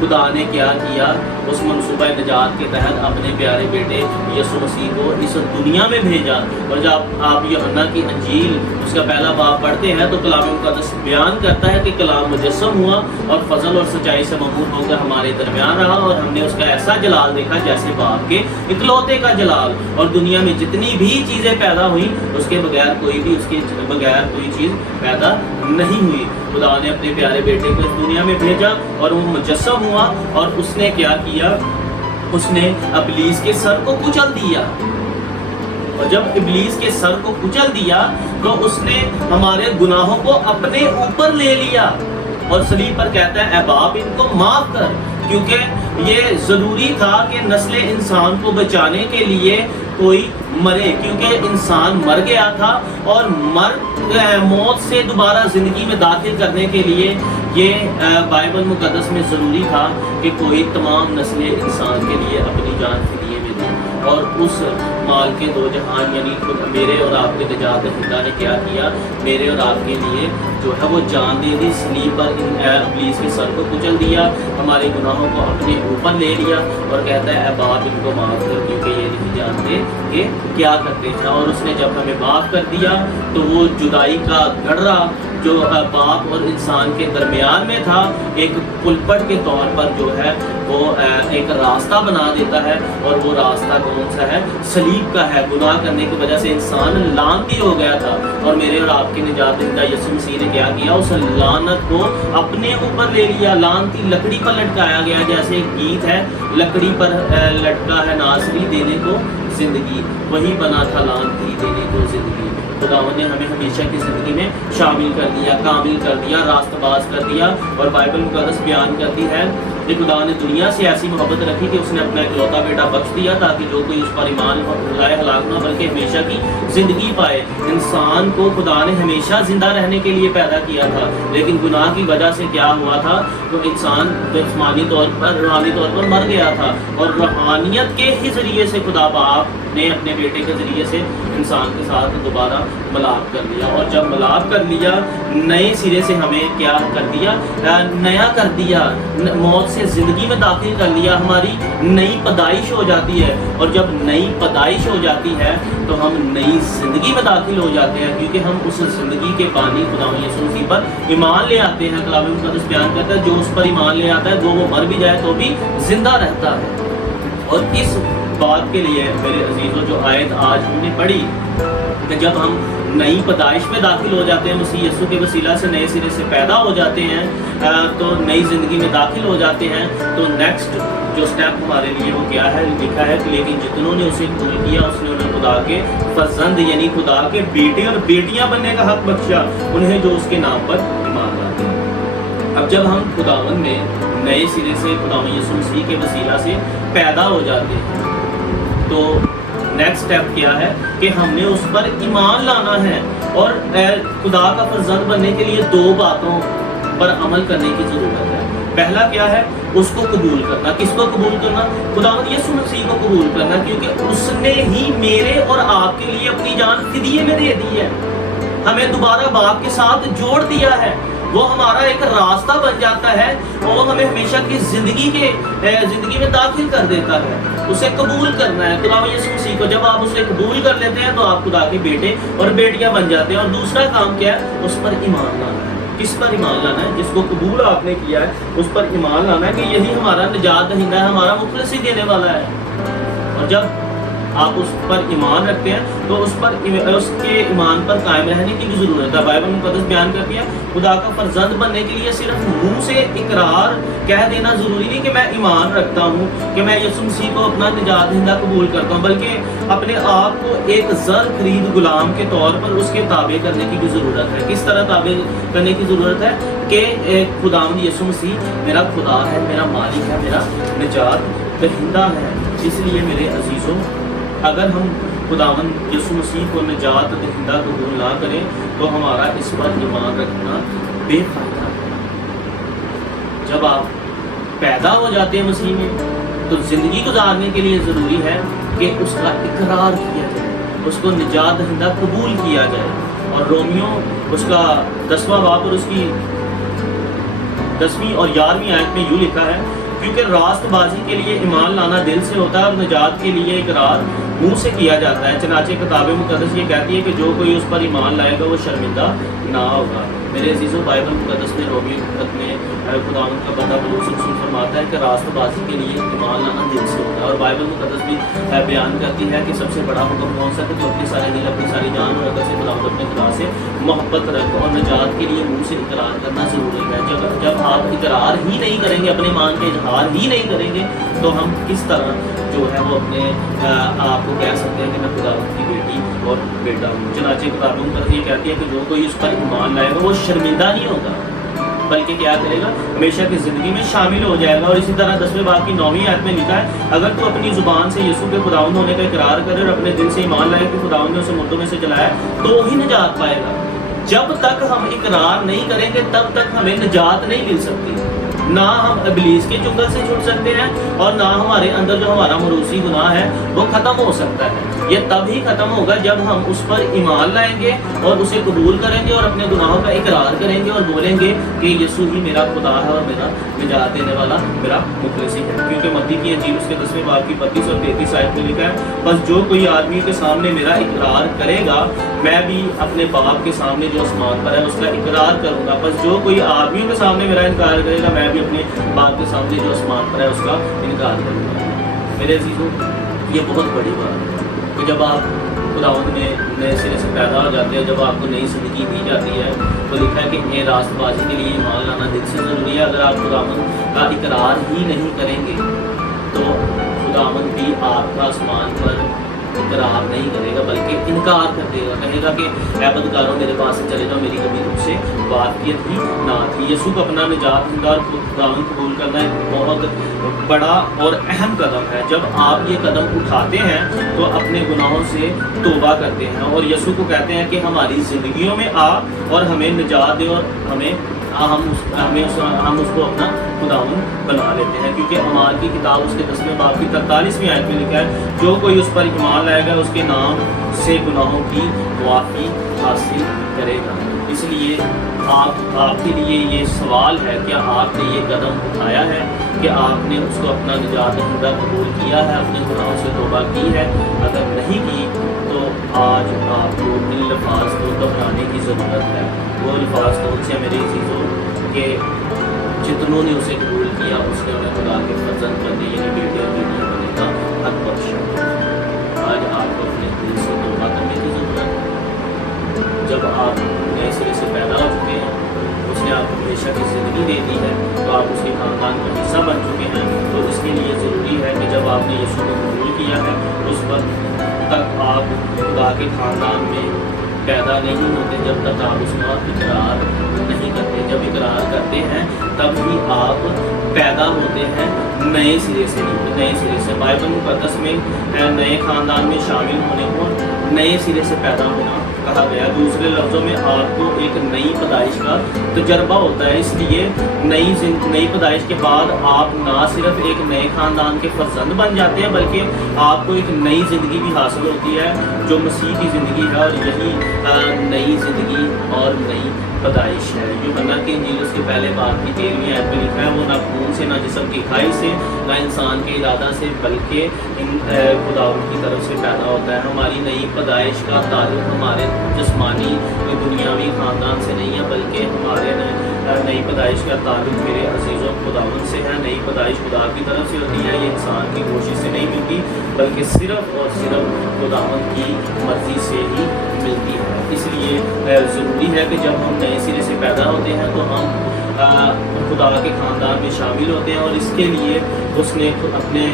خدا نے کیا کیا، اس منصوبہ نجات کے تحت اپنے پیارے بیٹے یسوع مسیح کو اس دنیا میں بھیجا۔ اور جب آپ یوحنا کی انجیل اس کا پہلا باب پڑھتے ہیں تو کلام مقدس بیان کرتا ہے کہ کلام مجسم ہوا اور فضل اور سچائی سے ممنون ہو کر ہمارے درمیان رہا، اور ہم نے اس کا ایسا جلال دیکھا جیسے باپ کے اکلوتے کا جلال۔ اور دنیا میں جتنی بھی چیزیں پیدا ہوئیں اس کے بغیر کوئی چیز پیدا نہیں ہوئی۔ خدا نے اپنے پیارے بیٹے کو اس دنیا میں بھیجا اور وہ مجسم ہوا، اور اس نے کیا کیا، اس نے ابلیس کے سر کو کچل دیا۔ اور جب ابلیس کے سر کو کچل دیا تو اس نے ہمارے گناہوں کو اپنے اوپر لے لیا، اور صلیب پر کہتا ہے اے باپ ان کو معاف کر، کیونکہ یہ ضروری تھا کہ نسل انسان کو بچانے کے لیے کوئی مرے، کیونکہ انسان مر گیا تھا، اور موت سے دوبارہ زندگی میں داخل کرنے کے لیے یہ بائبل مقدس میں ضروری تھا کہ کوئی تمام نسل انسان کے لیے اپنی جان فدیے میں دے۔ اور اس مال کے دو جہان یعنی خود میرے اور آپ کے نجات دہندہ نے کیا کیا، میرے اور آپ کے لیے جو ہے وہ جان دے دی، صلیب پر ابلیس کے سر کو کچل دیا، ہمارے گناہوں کو اپنے اوپر لے لیا، اور کہتا ہے اے باپ ان کو معاف کر، کیونکہ یہ نہیں جانتے کہ کیا کرتے ہیں۔ اور اس نے جب ہمیں معاف کر دیا تو وہ جدائی کا گھڑا جو باپ اور انسان کے درمیان میں تھا، ایک پلپٹ کے طور پر جو ہے وہ ایک راستہ بنا دیتا ہے، اور وہ راستہ کون سا ہے؟ صلیب کا ہے۔ گناہ کرنے کی وجہ سے انسان لعنتی ہو گیا تھا، اور میرے اور آپ کے نجات دہندہ یسوع مسیح نے کیا کیا، اس لعنت کو اپنے اوپر لے لیا، لعنتی لکڑی پر لٹکایا گیا، جیسے ایک گیت ہے لکڑی پر لٹکا ہے ناصری دینے کو زندگی، وہی بنا تھا لعنتی دینے کو زندگی۔ خداوند نے ہمیں ہمیشہ کی زندگی میں شامل کر دیا، کامل کر دیا، راست باز کر دیا، اور بائبل مقدس بیان کرتی ہے کہ خدا نے دنیا سے ایسی محبت رکھی کہ اس نے اپنا اکلوتا بیٹا بخش دیا تاکہ جو کوئی اس پر ایمان لائے ہلاک نہ بلکہ ہمیشہ کی زندگی پائے۔ انسان کو خدا نے ہمیشہ زندہ رہنے کے لیے پیدا کیا تھا، لیکن گناہ کی وجہ سے کیا ہوا تھا، تو انسان جسمانی طور پر روحانی طور پر مر گیا تھا، اور روحانیت کے ہی ذریعے سے خدا باپ نے اپنے بیٹے کے ذریعے سے انسان کے ساتھ دوبارہ ملاپ کر لیا، اور جب ملاپ کر لیا نئے سرے سے ہمیں کیا کر دیا، نیا کر دیا، موت سے زندگی میں داخل کر لیا، ہماری نئی پیدائش ہو جاتی ہے، اور جب نئی پیدائش ہو جاتی ہے تو ہم نئی زندگی میں داخل ہو جاتے ہیں، کیونکہ ہم اس زندگی کے بانی خدا یسوع مسیح پر ایمان لے آتے ہیں۔ کلام مقدس بیان کرتا ہے جو اس پر ایمان لے آتا ہے وہ مر بھی جائے تو بھی زندہ رہتا ہے۔ اور اس بات کے لیے میرے عزیزوں جو آیت آج ہم نے پڑھی کہ جب ہم نئی پیدائش میں داخل ہو جاتے ہیں، مسیح یسوع کے وسیلہ سے نئے سرے سے پیدا ہو جاتے ہیں، تو نئی زندگی میں داخل ہو جاتے ہیں، تو نیکسٹ جو سٹیپ ہمارے لیے وہ کیا ہے، لکھا ہے کہ لیکن جتنوں نے اسے قبول کیا اس نے انہیں خدا کے فرزند یعنی خدا کے بیٹے اور بیٹیاں بننے کا حق بخشا، انہیں جو اس کے نام پر ایمان لاتے ہیں۔ اب جب ہم خداوند میں نئے سرے سے خداوند یسوع مسیح کے وسیلہ سے پیدا ہو جاتے ہیں تو نیکسٹ سٹیپ کیا ہے کہ ہم نے اس پر ایمان لانا ہے، اور خدا کا فرزند بننے کے لیے دو باتوں پر عمل کرنے کی ضرورت ہے۔ پہلا کیا ہے؟ اس کو قبول کرنا۔ کس کو قبول کرنا؟ خداوند یسوع مسیح کو قبول کرنا، کیونکہ اس نے ہی میرے اور آپ کے لیے اپنی جان فدیے میں دے دی ہے، ہمیں دوبارہ باپ کے ساتھ جوڑ دیا ہے، وہ ہمارا ایک راستہ بن جاتا ہے، اور وہ ہمیں ہمیشہ کی زندگی میں داخل کر دیتا ہے۔ اسے قبول کرنا ہے خدا یسوع مسیح کو۔ جب آپ اسے قبول کر لیتے ہیں تو آپ خدا کے بیٹے اور بیٹیاں بن جاتے ہیں۔ اور دوسرا کام کیا ہے؟ اس پر ایمان لانا ہے۔ کس پر ایمان لانا ہے؟ جس کو قبول آپ نے کیا ہے اس پر ایمان لانا ہے کہ یہی ہمارا نجات دہندہ ہے، ہمارا مخلصی دینے والا ہے۔ اور جب آپ اس پر ایمان رکھتے ہیں تو اس کے ایمان پر قائم رہنے کی بھی ضرورت ہے۔ بائبل مقدس بیان کرتی ہے خدا کا فرزند بننے کے لیے صرف منہ سے اقرار کہہ دینا ضروری نہیں کہ میں ایمان رکھتا ہوں، کہ میں یسوع مسیح کو اپنا نجات دہندہ قبول کرتا ہوں، بلکہ اپنے آپ کو ایک زر خرید غلام کے طور پر اس کے تابع کرنے کی بھی ضرورت ہے۔ کس طرح تابع کرنے کی ضرورت ہے کہ خداوند یسوع مسیح میرا خدا ہے، میرا مالک ہے، میرا نجات دہندہ ہے۔ اس لیے میرے عزیزوں اگر ہم خداوند یسوع مسیح کو نجات دہندہ قبول نہ کریں تو ہمارا اس پر ایمان رکھنا بے فائدہ ہے۔ جب آپ پیدا ہو جاتے ہیں مسیح میں تو زندگی گزارنے کے لیے ضروری ہے کہ اس کا اقرار کیا جائے، اس کو نجات دہندہ قبول کیا جائے۔ اور رومیو اس کا 10واں باب اور اس کی 10ویں اور 11ویں آیت میں یوں لکھا ہے کیونکہ راست بازی کے لیے ایمان لانا دل سے ہوتا ہے اور نجات کے لیے اقرار منہ سے کیا جاتا ہے۔ چنانچہ کتاب مقدس یہ کہتی ہے کہ جو کوئی اس پر ایمان لائے گا وہ شرمندہ نہ ہوگا۔ میرے عزیزوں، بائبل مقدس میں رومیو خط میں خداوند کا بندہ پولس رسول فرماتا ہے کہ راست بازی کے لیے ایمان لانا دل سے ہوتا ہے، اور بائبل مقدس بھی بیان کرتی ہے کہ سب سے بڑا حکم کون سا ہے؟ جو اپنے سارے دل، اپنی ساری جان اور عقل سے خداوند اپنے خدا سے محبت رکھو، اور نجات کے لیے منہ سے اقرار کرنا ضروری ہے۔ جب آپ اقرار ہی نہیں کریں گے، اپنے ایمان کا اظہار ہی نہیں کریں گے، تو ہم کس طرح جو ہے وہ اپنے آپ کو کہہ سکتے ہیں کہ میں خداوند کی بیٹی اور بیٹا ہوں؟ چنانچہ کتاب مقدس یہ کہتی ہے کہ جو کوئی اس پر ایمان لائے گا وہ شرمندہ نہیں ہوگا، بلکہ کیا کرے گا؟ ہمیشہ کی زندگی میں شامل ہو جائے گا۔ اور اسی طرح 10ویں باب کی 9ویں آیت میں لکھا ہے، اگر تو اپنی زبان سے یسوع کے خداوند ہونے کا اقرار کرے اور اپنے دل سے ایمان لائے کہ خداوند نے اسے مردوں میں سے جلایا تو وہی نجات پائے گا۔ جب تک ہم اقرار نہیں کریں گے تب تک ہمیں نجات نہیں مل سکتی، نہ ہم ابلیس کے چنگل سے چھوٹ سکتے ہیں، اور نہ ہمارے اندر جو ہمارا موروثی گناہ ہے وہ ختم ہو سکتا ہے۔ یہ تب ہی ختم ہوگا جب ہم اس پر ایمان لائیں گے اور اسے قبول کریں گے اور اپنے گناہوں کا اقرار کریں گے اور بولیں گے کہ یسوع ہی میرا خدا ہے اور میرا نجات دینے والا، میرا مخلص ہے۔ کیونکہ متی کی انجیل اس کے 10ویں باب کی 32 اور 33 آیت میں لکھا ہے، بس جو کوئی آدمی کے سامنے میرا اقرار کرے گا میں بھی اپنے باپ کے سامنے جو آسمان پر ہے اس کا اقرار کروں گا، بس جو کوئی آدمی کے سامنے میرا انکار کرے گا میں بھی اپنے باپ کے سامنے جو آسمان پر ہے اس کا انکار کروں گا۔ میرے عزیزوں، یہ بہت بڑی بات ہے کہ جب آپ خداوند میں نئے سرے سے پیدا ہو جاتے ہیں، جب آپ کو نئی زندگی دی جاتی ہے، تو لکھا ہے کہ یہ راست بازی کے لیے ایمان لانا دل سے ضروری ہے۔ اگر آپ خداوند کا اقرار ہی نہیں کریں گے تو خداوند بھی آپ کا آسمان پر اقرار نہیں کرے گا بلکہ انکار کر دے گا، کہے گا کہ اے بدکاروں میرے پاس سے چلے جاؤ، میری کبھی تم سے واقفیت ہی نہ تھی۔ یسوع کو اپنا نجات دہندہ اور خداوند قبول کرنا ایک بہت بڑا اور اہم قدم ہے۔ جب آپ یہ قدم اٹھاتے ہیں تو اپنے گناہوں سے توبہ کرتے ہیں اور یسوع کو کہتے ہیں کہ ہماری زندگیوں میں آ اور ہمیں نجات دے، اور ہم اس کو اپنا خداوند بنا لیتے ہیں، کیونکہ اعمال کی کتاب اس کے 10ویں باب کی 43ویں آیت میں لکھا ہے، جو کوئی اس پر ایمان لائے گا اس کے نام سے گناہوں کی معافی حاصل کرے گا۔ اس لیے آپ کے لیے یہ سوال ہے، کیا آپ نے یہ قدم اٹھایا ہے کہ آپ نے اس کو اپنا نجات دہندہ قبول کیا ہے، اپنے گناہوں سے توبہ کی ہے؟ اگر نہیں کی تو آج آپ کو ان الفاظ کو دہرانے کی ضرورت ہے۔ وہ الفاظ کون سے میرے عزیزوں کہ جتنوں نے اسے قبول کیا اس نے انہیں خدا کے فرزند بننے یعنی بیٹے اور بیٹیاں بننے کا حق بخشا۔ آج آپ کو اپنے دل سے توبہ کرنے کی ضرورت ہے۔ جب آپ نئے سرے سے پیدا ہو چکے ہیں، اس نے آپ کو ہمیشہ کی زندگی دے دی ہے، تو آپ اس کے خاندان کا حصہ بن چکے ہیں، تو اس کے لیے ضروری ہے کہ جب آپ نے یسوع کو قبول کیا ہے اس وقت تک آپ خدا کے خاندان میں پیدا نہیں ہوتے، جب تک آپ اس کا اقرار نہیں کرتے۔ جب اقرار کرتے ہیں تب ہی آپ پیدا ہوتے ہیں نئے سرے سے۔ نئے سرے سے بائبل مقدس میں نئے خاندان میں شامل ہونے کو نئے سرے سے پیدا ہونا کہا گیا۔ دوسرے لفظوں میں آپ کو ایک نئی پیدائش کا تجربہ ہوتا ہے، اس لیے نئی پیدائش کے بعد آپ نہ صرف ایک نئے خاندان کے فرزند بن جاتے ہیں بلکہ آپ کو ایک نئی زندگی بھی حاصل ہوتی ہے جو مسیح کی زندگی ہے، اور یہی نئی زندگی اور نئی پیدائش ہے۔ یوحنا کی انجیل اس کے پہلے باب کی 13ویں آیت میں لکھا ہے، وہ نہ خون سے، نہ جسم کی کھائی سے، نہ انسان کے ارادہ سے، بلکہ خداوند کی طرف سے پیدا ہوتا ہے۔ ہماری نئی پیدائش کا تعلق ہمارے جسمانی دنیاوی خاندان سے نہیں ہے، بلکہ ہمارے نئی پیدائش کا تعلق میرے عزیزوں خداوند سے ہے۔ نئی پیدائش خدا کی طرف سے ہوتی ہے، یہ انسان کی کوشش سے نہیں ملتی بلکہ صرف اور صرف خداوند کی مرضی سے ہی ملتی ہے۔ اس لیے ضروری ہے کہ جب ہم نئے سرے سے پیدا ہوتے ہیں تو ہم خدا کے خاندان میں شامل ہوتے ہیں، اور اس کے لیے اس نے اپنے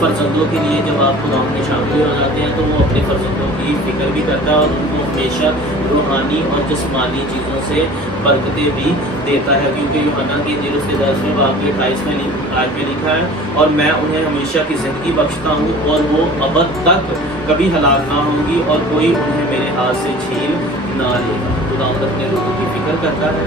فرزندوں کے لیے جب آپ خدا میں شامل ہو جاتے ہیں تو وہ اپنے فرزندوں کی فکر بھی کرتا ہے اور ان کو ہمیشہ روحانی اور جسمانی چیزوں سے برکتیں بھی دیتا ہے، کیونکہ یوحنا کی انجیل اس کے 10ویں باب کی 28ویں آیت میں لکھا ہے، اور میں انہیں ہمیشہ کی زندگی بخشتا ہوں اور وہ ابد تک کبھی ہلاک نہ ہوں گی اور کوئی انہیں میرے ہاتھ سے چھین نہ لے گا۔ خدا اپنے لوگوں کی فکر کرتا ہے،